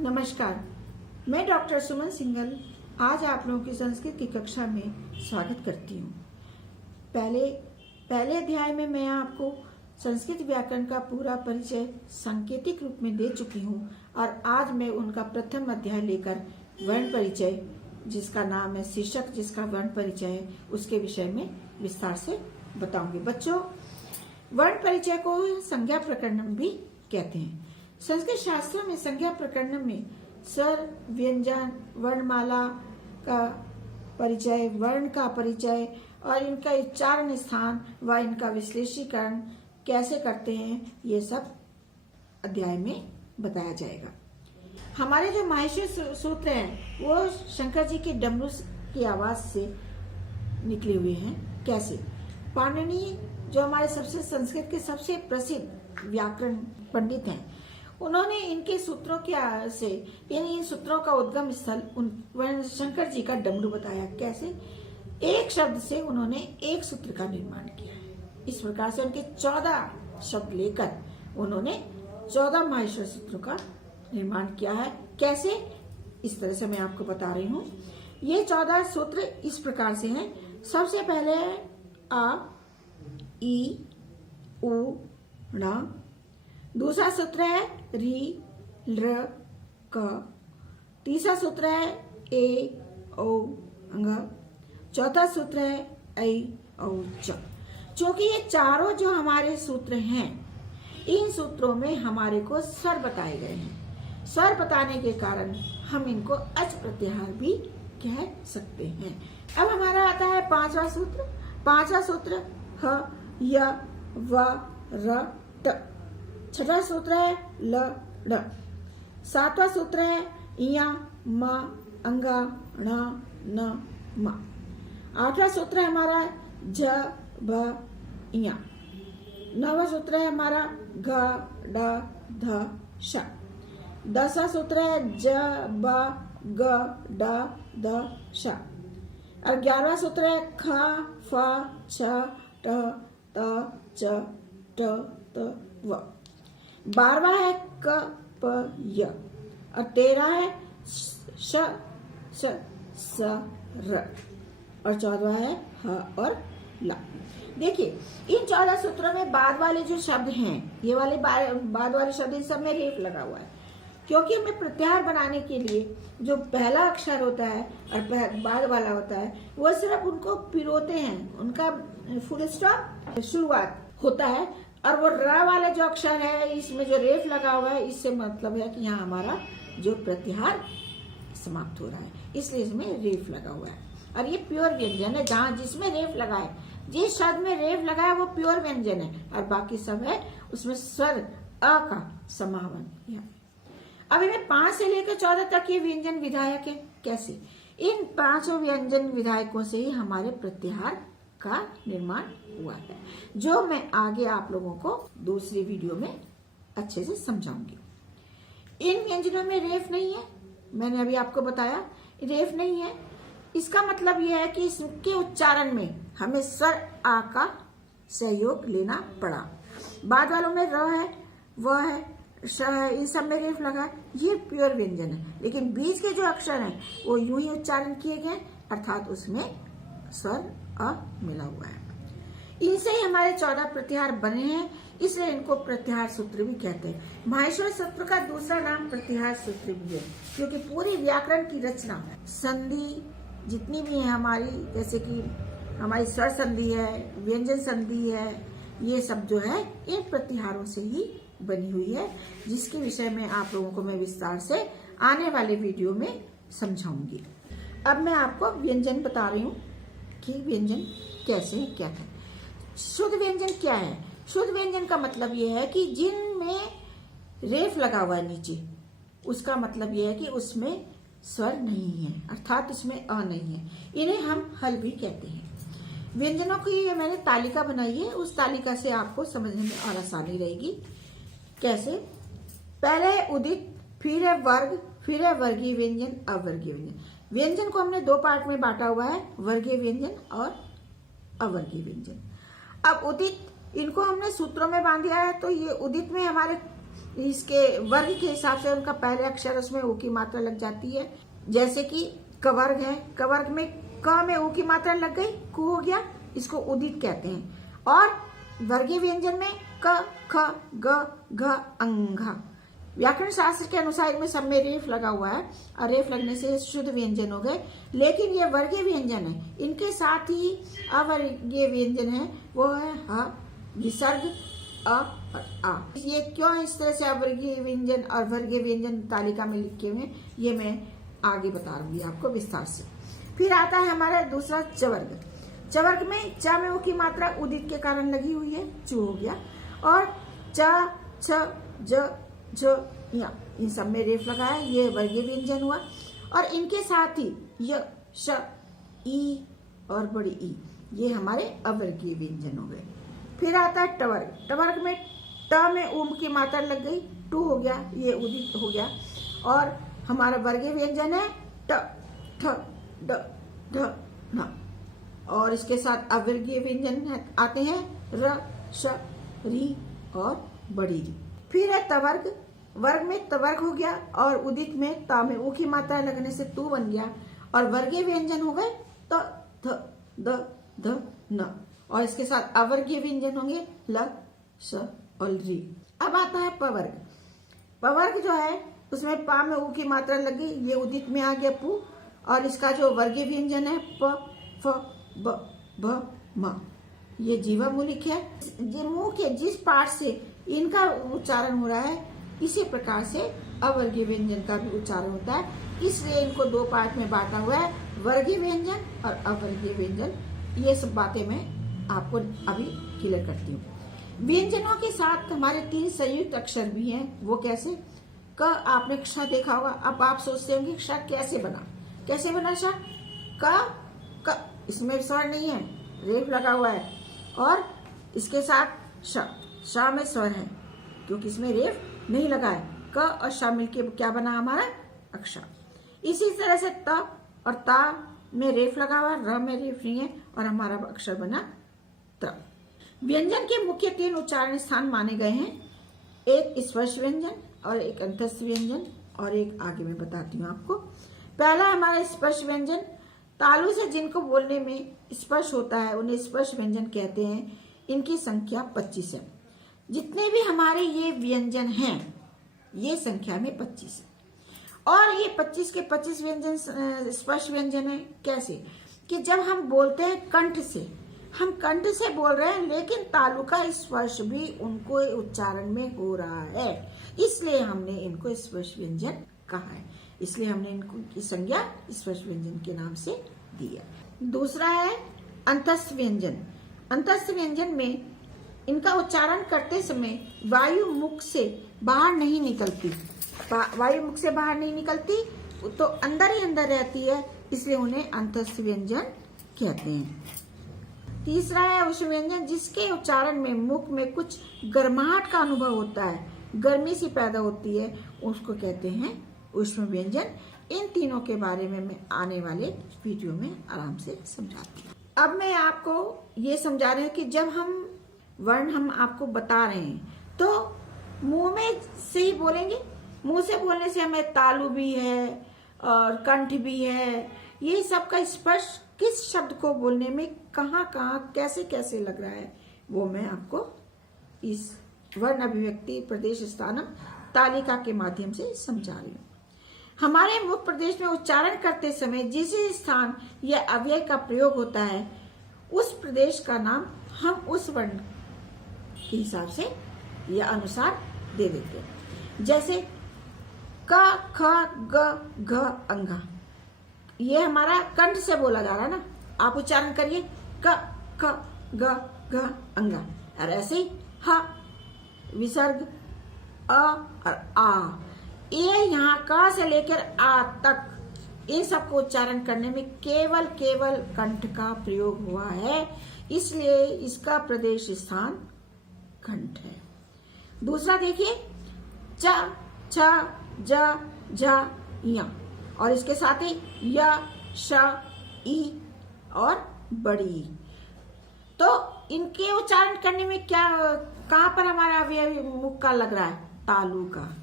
नमस्कार, मैं डॉक्टर सुमन सिंघल आज आप लोगों की संस्कृत की कक्षा में स्वागत करती हूँ। पहले अध्याय में मैं आपको संस्कृत व्याकरण का पूरा परिचय सांकेतिक रूप में दे चुकी हूँ और आज मैं उनका प्रथम अध्याय लेकर वर्ण परिचय, जिसका नाम है शीर्षक, जिसका वर्ण परिचय है, उसके विषय में विस्तार से बताऊंगी। बच्चों, वर्ण परिचय को संज्ञा प्रकरणम भी कहते हैं। संस्कृत शास्त्रों में संज्ञा प्रकरण में स्वर, व्यंजन, वर्णमाला का परिचय, वर्ण का परिचय और इनका उच्चारण स्थान व इनका विश्लेषीकरण कैसे करते हैं, ये सब अध्याय में बताया जाएगा। हमारे जो माहेश्वर सूत्र हैं वो शंकर जी के डमरू की आवाज से निकले हुए हैं। कैसे? पाणिनि, जो हमारे संस्कृत के सबसे प्रसिद्ध व्याकरण पंडित हैं, उन्होंने इनके सूत्रों के से इन सूत्रों का उद्गम स्थल शंकर जी का डमरू बताया। कैसे? एक शब्द से उन्होंने एक सूत्र का निर्माण किया है। इस प्रकार से उनके 14 शब्द लेकर उन्होंने 14 माहेश्वर सूत्रों का निर्माण किया है। कैसे? इस तरह से मैं आपको बता रही हूँ। ये 14 सूत्र इस प्रकार से हैं। सबसे पहले आ, ई, उ, ण। दूसरा सूत्र है री, र, क। तीसरा सूत्र है ए, ओ, अंग। चौथा सूत्र है ऐ, औ, च। क्योंकि ये चारों जो हमारे सूत्र हैं, इन सूत्रों में हमारे को स्वर बताए गए हैं। स्वर बताने के कारण हम इनको अच प्रत्याहार भी कह सकते हैं। अब हमारा आता है पांचवा सूत्र। पांचवा सूत्र ह, य, व, र, ट। छठा सूत्र है ल, ड। सातवां सूत्र है इया, म, अंगा, ण, न, म। आठवां सूत्र है हमारा ज, भ, इया। नौवां सूत्र है हमारा घ, ड, ध, श। 10वां सूत्र है ज, ब, ग, ड, द, श। और 11वां सूत्र है ख, फ, छ, ट, त, च, ट, त, व। 12वां है क, प, य। और 13 है श, श, स, र। और 14वां है ह और ल। देखिए, इन 14 सूत्रों में बाद वाले जो शब्द हैं, ये वाले बाद वाले शब्द, इन सब में रेफ लगा हुआ है। क्योंकि हमें प्रत्याहार बनाने के लिए जो पहला अक्षर होता है और बाद वाला होता है, वो सिर्फ उनको पिरोते हैं, उनका फुल स्टॉप शुरुआत होता है। और वो र वाला जो अक्षर है, इसमें जो रेफ लगा हुआ है, इससे मतलब है कि यहाँ हमारा जो प्रत्याहार समाप्त हो रहा है, इसलिए इसमें रेफ लगा हुआ है। और ये प्योर व्यंजन है। जहाँ जिसमें रेफ लगा है, जिस शब्द में रेफ लगा है, वो प्योर व्यंजन है। और बाकी सब है उसमें स्वर अ का समावन। अब इनमें 5 से लेकर 14 तक ये व्यंजन विधायक है। कैसे? इन 5 व्यंजन विधायकों से ही हमारे प्रत्याहार का निर्माण हुआ है, जो मैं आगे आप लोगों को दूसरी वीडियो में अच्छे से समझाऊंगी। इन व्यंजनों में रेफ नहीं है, मैंने अभी आपको बताया रेफ नहीं है। इसका मतलब यह है कि इसके उच्चारण में हमें स्वर आ का सहयोग लेना पड़ा। बाद वालों में र है, व है, श है, इन सब में रेफ लगा। ये प्योर व्यंजन है। लेकिन बीच के जो अक्षर हैं वो यूं ही उच्चारण किए गए, अर्थात उसमें स्वर अ मिला हुआ है। इनसे ही हमारे 14 प्रत्याहार बने हैं, इसलिए इनको प्रत्याहार सूत्र भी कहते हैं। माहेश्वर सूत्र का दूसरा नाम प्रत्याहार सूत्र भी है, क्योंकि पूरी व्याकरण की रचना संधि जितनी भी है हमारी, जैसे कि हमारी स्वर संधि है, व्यंजन संधि है, ये सब जो है इन प्रत्याहारों से ही बनी हुई है, जिसके विषय में आप लोगों को मैं विस्तार से आने वाले वीडियो में समझाऊंगी। अब मैं आपको व्यंजन बता रही हूँ कि व्यंजन कैसे है, क्या है। शुद्ध व्यंजन क्या है? शुद्ध व्यंजन का मतलब यह है कि जिनमें रेफ लगा हुआ है नीचे, उसका मतलब यह है कि उसमें स्वर नहीं है, अर्थात उसमें अ नहीं है। इन्हें हम हल भी कहते हैं। व्यंजनों की मैंने तालिका बनाई है, उस तालिका से आपको समझने में और आसानी रहेगी। कैसे? पहले है उदित, फिर है वर्ग, फिर है वर्गीय व्यंजन, अवर्गीय व्यंजन। व्यंजन को हमने 2 पार्ट में बांटा हुआ है, वर्गीय व्यंजन और अवर्गीय व्यंजन। अब उदित, इनको हमने सूत्रों में बांध दिया है, तो ये उदित में हमारे इसके वर्ग के हिसाब से उनका पहले अक्षर उसमें ऊ की मात्रा लग जाती है। जैसे कि कवर्ग है, कवर्ग में क में ऊ की मात्रा लग गई, कु हो गया, इसको उदित कहते हैं। और वर्गीय व्यंजन में क, ख, ग, घ, अंघ। व्याकरण शास्त्र के अनुसार इनमें सब में रेफ लगा हुआ है और रेफ लगने से शुद्ध व्यंजन हो गए, लेकिन ये वर्गीय व्यंजन है। इनके साथ ही अवर्गीय व्यंजन है, वो है ह, विसर्ग, अ और आ। ये क्यों इस तरह से अवर्गीय व्यंजन और वर्गीय व्यंजन तालिका में लिखे हुए, ये मैं आगे बता दूंगी आपको विस्तार से। फिर आता है हमारा दूसरा चवर्ग। चवर्ग में च में ऊ की मात्रा उदित के कारण लगी हुई है, चू हो गया। और च, छ, ज, झ, या, इन सब में रेफ लगा है, ये वर्गीय व्यंजन हुआ। और इनके साथ ही य, श, ई और बड़ी ई, ये हमारे अवर्गीय व्यंजन हो गए। फिर आता है टवर्ग। टवर्ग में ट में ऊम की मात्रा लग गई, टू हो गया, ये उदित हो गया। और हमारा वर्गीय व्यंजन है ट, ठ, ड, ढ, न। और इसके साथ अवर्गीय व्यंजन आते हैं र, श, री और बड़ी री। फिर है तवर्ग। वर्ग में तवर्ग हो गया और उदित में ता में ऊ की मात्रा लगने से तू बन गया। और वर्गीय व्यंजन हो गए त, थ, द, ध, न। और इसके साथ अवर्गीय व्यंजन होंगे ल, स और री। अब आता है पवर्ग। पवर्ग जो है उसमें पा में ऊ की मात्रा लग गई, ये उदित में आ गया पू। और इसका जो वर्गीय व्यंजन है प, फ, ब, भ, म, ये जीवा मूलिक है। मुंह के जिस पार्ट से इनका उच्चारण हो रहा है, इसी प्रकार से अवर्गीय व्यंजन का भी उच्चारण होता है, इसलिए इनको दो पार्ट में बांटा हुआ है, वर्गीय व्यंजन और अवर्गीय व्यंजन। ये सब बातें मैं आपको अभी क्लियर करती हूँ। व्यंजनों के साथ हमारे 3 संयुक्त अक्षर भी हैं। वो कैसे? क आपने क्षा देखा होगा। अब आप सोचते होंगे क्षा कैसे बना, कैसे बना क्षा? क, इसमें स्वर नहीं है, रेफ लगा हुआ है। और इसके साथ श में स्वर है, क्योंकि इसमें रेफ नहीं लगा है। क और श मिलके क्या बना हमारा? अक्षर। इसी तरह से त और ता में रेफ लगा हुआ, र में रेफ नहीं है और हमारा अक्षर बना त। व्यंजन के मुख्य 3 उच्चारण स्थान माने गए हैं, एक स्पर्श व्यंजन और एक अंतस्थ व्यंजन और एक आगे मैं बताती हूँ आपको। पहला हमारा स्पर्श व्यंजन। तालु से जिनको बोलने में स्पर्श होता है उन्हें स्पर्श व्यंजन कहते हैं। इनकी संख्या 25 है। जितने भी हमारे ये व्यंजन हैं, ये संख्या में 25 है। और ये 25 के 25 व्यंजन स्पर्श व्यंजन है। कैसे? कि जब हम बोलते हैं कंठ से, हम कंठ से बोल रहे हैं, लेकिन तालु का स्पर्श भी उनको उच्चारण में हो रहा है, इसलिए हमने इनको स्पर्श व्यंजन कहा है। इसलिए हमने इनको की संज्ञा स्पर्श व्यंजन के नाम से दी है। दूसरा है अंतस्थ व्यंजन। अंतस्थ व्यंजन में इनका उच्चारण करते समय वायु मुख से बाहर नहीं निकलती, वायु मुख से बाहर नहीं निकलती तो अंदर ही अंदर रहती है, इसलिए उन्हें अंतस्थ व्यंजन कहते हैं। तीसरा है उष्ण व्यंजन, जिसके उच्चारण में मुख में कुछ गर्माहट का अनुभव होता है, गर्मी सी पैदा होती है, उसको कहते हैं उष्ण व्यंजन। इन तीनों के बारे में मैं आने वाले वीडियो में आराम से समझाती हूँ। अब मैं आपको ये समझा रही हूँ कि जब हम वर्ण हम आपको बता रहे हैं तो मुंह में से ही बोलेंगे। मुंह से बोलने से हमें तालु भी है और कंठ भी है, ये सब का स्पर्श किस शब्द को बोलने में कहाँ कहाँ कैसे कैसे लग रहा है, वो मैं आपको इस वर्ण अभिव्यक्ति प्रदेश स्थानम तालिका के माध्यम से समझा रही हूँ। हमारे मुख प्रदेश में उच्चारण करते समय जिस स्थान या अव्यय का प्रयोग होता है, उस प्रदेश का नाम हम उस वर्ण के हिसाब से या अनुसार दे देते हैं। जैसे क, ख, ग, घ, अंघ, ये हमारा कंठ से बोला जा रहा है ना। आप उच्चारण करिए क, ख, ग, घ, अंघ। और ऐसे ही ह, विसर्ग, अ और आ, ये यहाँ क से लेकर आ तक, इन सबको उच्चारण करने में केवल कंठ का प्रयोग हुआ है, इसलिए इसका प्रदेश स्थान कंठ है। दूसरा देखिए च, छ, ज, झ, य, और इसके साथ ही य, श, ई और बड़ी ई। तो इनके उच्चारण करने में क्या, कहाँ पर हमारा अवयव मुख का लग रहा है? तालु का।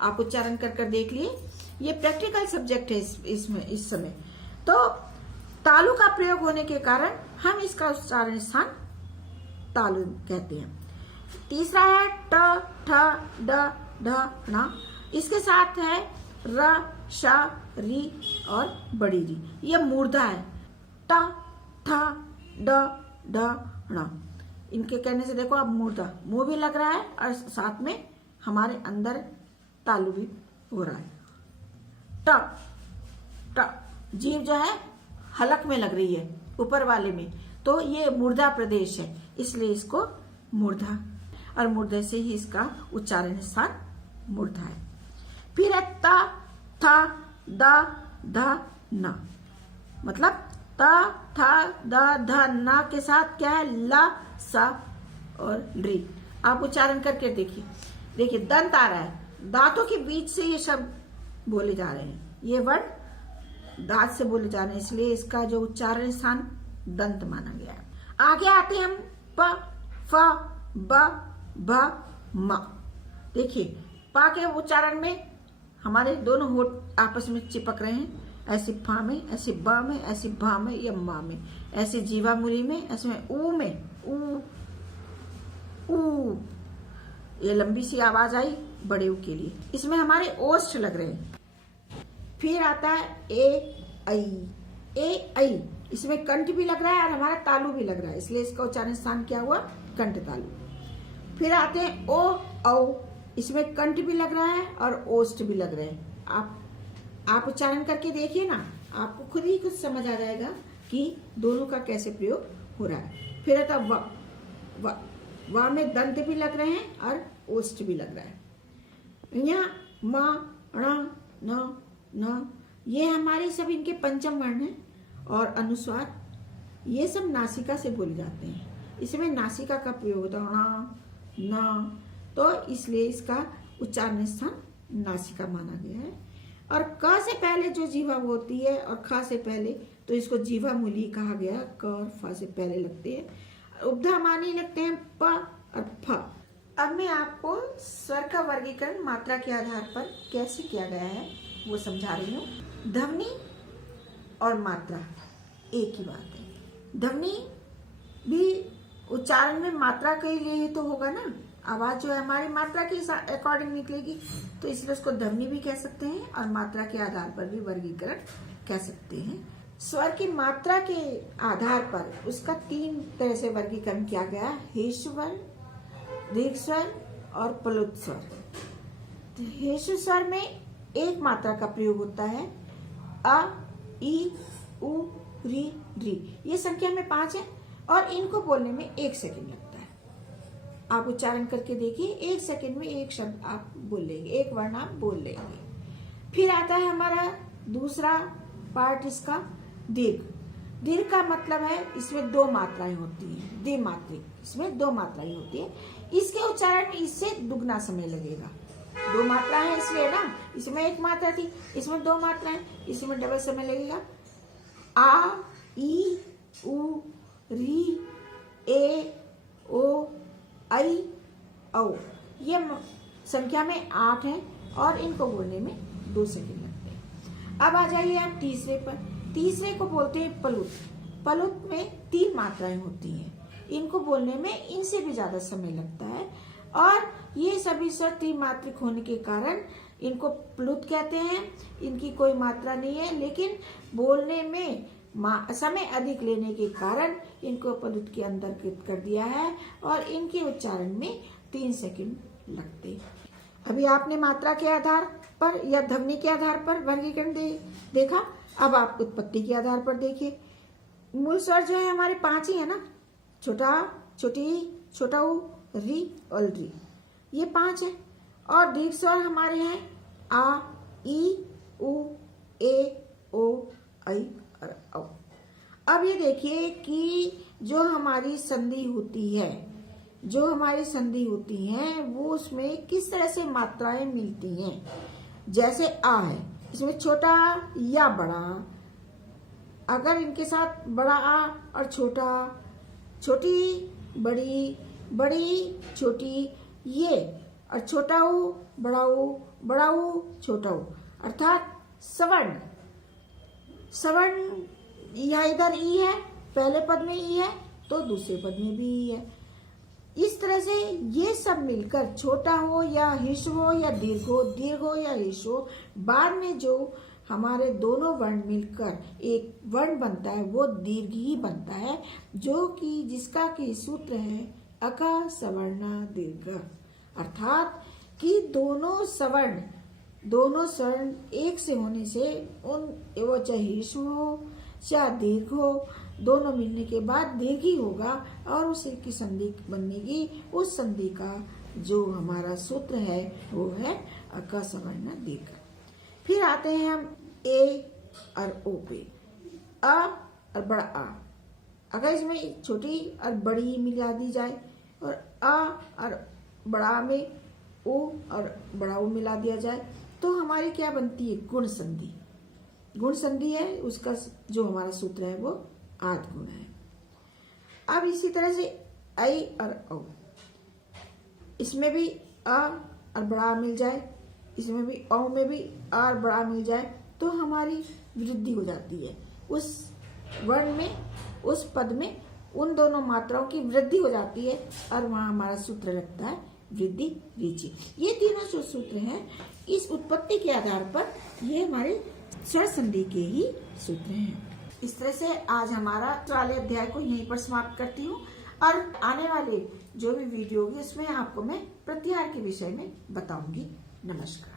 आप उच्चारण कर कर देख लिए। ये प्रैक्टिकल सब्जेक्ट है इसमें इस समय। तो तालु का प्रयोग होने के कारण हम इसका उच्चारण स्थान तालु कहते हैं। तीसरा है ट, ठ, ड, ढ, ण। इसके साथ है र, श, री और बड़ी री। यह मूर्धा है। ट, ठ, ड, ढ, ण। इनके कहने से देखो अब मूर्धा, मुंह भी लग रहा है और साथ में हमारे अंदर तालु भी हो रहा है। ट, ट, जीभ जो है हलक में लग रही है, ऊपर वाले में, तो ये मूर्धा प्रदेश है, इसलिए इसको मूर्धा, और मूर्धे से ही इसका उच्चारण स्थान मूर्धा है। फिर है त, थ, द, ध, न। मतलब त, थ, द, ध, न के साथ क्या है? ल, स और री। आप उच्चारण करके देखिए। देखिए दंत आ रहा है, दांतों के बीच से ये शब्द बोले जा रहे हैं, ये वर्ण दांत से बोले जा रहे हैं, इसलिए इसका जो उच्चारण स्थान दंत माना गया है। आगे आते हैं हम प, फ, ब, भ, म। देखिए पा के उच्चारण में हमारे दोनों होठ आपस में चिपक रहे हैं, ऐसे फा में, ऐसे ब में, ऐसे भा में या मा में, ऐसे जीवा मूली में, ऐसे में ऊ में, ऊ ऊ। ये लंबी सी आवाज आई बड़े ऊ के लिए, इसमें हमारे ओष्ठ लग रहे हैं। फिर आता है ए, ऐ। ए, ऐ, इसमें कंठ भी लग रहा है और हमारा तालु भी लग रहा है, इसलिए इसका उच्चारण स्थान क्या हुआ? कंठ तालु। फिर आते हैं ओ, औ। इसमें कंठ भी लग रहा है और ओष्ठ भी लग रहे हैं। आप उच्चारण करके देखिए ना, आपको खुद ही कुछ समझ आ जाएगा कि दोनों का कैसे प्रयोग हो रहा है। फिर आता व, व, व में दंत भी लग रहे हैं और ओष्ठ भी लग रहा है। यहाँ म, ण, न, न, ये हमारे सब इनके पंचम वर्ण हैं और अनुस्वार ये सब नासिका से बोले जाते हैं, इसमें नासिका का प्रयोग होता है न, तो इसलिए इसका उच्चारण स्थान नासिका माना गया है। और क से पहले जो जीवा होती है और ख से पहले, तो इसको जीवा मूली कहा गया। क और फ से पहले लगते हैं, उपधा मानी लगते हैं प और फ। अब मैं आपको स्वर का वर्गीकरण मात्रा के आधार पर कैसे किया गया है वो समझा रही हूँ। ध्वनि और मात्रा एक ही बात है। ध्वनि भी उच्चारण में मात्रा के लिए तो होगा ना, आवाज जो है हमारी मात्रा के अकॉर्डिंग निकलेगी, तो इसलिए उसको ध्वनि भी कह सकते हैं और मात्रा के आधार पर भी वर्गीकरण कह सकते हैं। स्वर की मात्रा के आधार पर उसका 3 तरह से वर्गीकरण किया गया: हेश स्वर, दीर्घ स्वर और प्लुत स्वर। हेश स्वर में एक मात्रा का प्रयोग होता है, अ, ई, उ, री, री। ये संख्या में 5 है और इनको बोलने में 1 सेकंड लगता है। आप उच्चारण करके देखिए, 1 सेकंड में एक शब्द आप बोल लेंगे, एक वर्ण आप बोल लेंगे। फिर आता है हमारा दूसरा पार्ट इसका दीर्घ। दीर्घ का मतलब है इसमें 2 मात्राएं होती हैं, द्विमात्रिक, इसमें 2 मात्राएं होती है। इसके उच्चारण में इससे दुगना समय लगेगा। 2 मात्राएं है इसलिए ना, इसमें 1 मात्रा थी, इसमें 2 मात्राएं, इसमें डबल समय लगेगा। आ, ई, उ, री, ए, ओ, ऐ, औ। ये संख्या में 8 है और इनको बोलने में 2 सेकंड लगते हैं। अब आ जाइए आप तीसरे पर। तीसरे को बोलते हैं प्लुत। प्लुत में 3 मात्राएं होती हैं, इनको बोलने में इनसे भी ज्यादा समय लगता है और ये सभी स्वर त्रिमात्रिक होने के कारण इनको प्लुत कहते हैं। इनकी कोई मात्रा नहीं है, लेकिन बोलने में समय अधिक लेने के कारण इनको प्लुत के अंदर कर दिया है और इनके उच्चारण में 3 सेकंड लगते हैं। अभी आपने मात्रा के आधार पर या ध्वनि के आधार पर वर्गीकरण देखा, अब आप उत्पत्ति के आधार पर देखिए। मूल स्वर जो है हमारे 5 ही है ना, छोटा, छोटी, छोटा ऊ, री और री, ये 5 है। और दीर्घ स्वर हमारे हैं आ, ई, उ, ए, ओ, ऐ और औ। अब ये देखिए कि जो हमारी संधि होती है, वो उसमें किस तरह से मात्राएं मिलती हैं। जैसे आ है, इसमें छोटा या बड़ा, अगर इनके साथ बड़ा आ और छोटा, छोटी, बड़ी, बड़ी, छोटी, ये और छोटा ऊ, बड़ा ऊ, बड़ा ऊ, छोटा ऊ, अर्थात सवर्ण। सवर्ण यहाँ इधर ई है, पहले पद में ई है तो दूसरे पद में भी ई है। इस तरह से ये सब मिलकर छोटा हो या ह्रस्व हो या दीर्घ हो, दीर्घ हो या ह्रस्व हो, बाद में जो हमारे दोनों वर्ण मिलकर एक वर्ण बनता है वो दीर्घ ही बनता है, जो कि जिसका की सूत्र है अका सवर्ण दीर्घ। अर्थात कि दोनों सवर्ण एक से होने से उन वो चाहे ह्रस्व हो या दीर्घ हो, दोनों मिलने के बाद दीर्घ ही होगा और उसी की संधि बनेगी। उस संधि का जो हमारा सूत्र है वो है अका सवर्ण दीर्घ। फिर आते हैं हम ए और ओ पे। अ और बड़ा आ, अगर इसमें छोटी और बड़ी मिला दी जाए और अ और बड़ा में ओ और बड़ा ओ मिला दिया जाए तो हमारी क्या बनती है? गुण संधि। गुण संधि है, उसका जो हमारा सूत्र है वो आद गुण है। अब इसी तरह से ऐ और औ, इसमें भी अ और बड़ा मिल जाए, इसमें भी औ में भी अ और बड़ा मिल जाए तो हमारी वृद्धि हो जाती है। उस वर्ण में, उस पद में उन दोनों मात्राओं की वृद्धि हो जाती है और वहां हमारा सूत्र लगता है वृद्धि ऋचि। ये तीनों जो सूत्र हैं इस उत्पत्ति के आधार पर ये हमारे स्वर संधि के ही सूत्र हैं। इस तरह से आज हमारा वाले अध्याय को यहीं पर समाप्त करती हूँ और आने वाले जो भी वीडियो होगी उसमें आपको मैं प्रत्याहार के विषय में बताऊंगी। नमस्कार।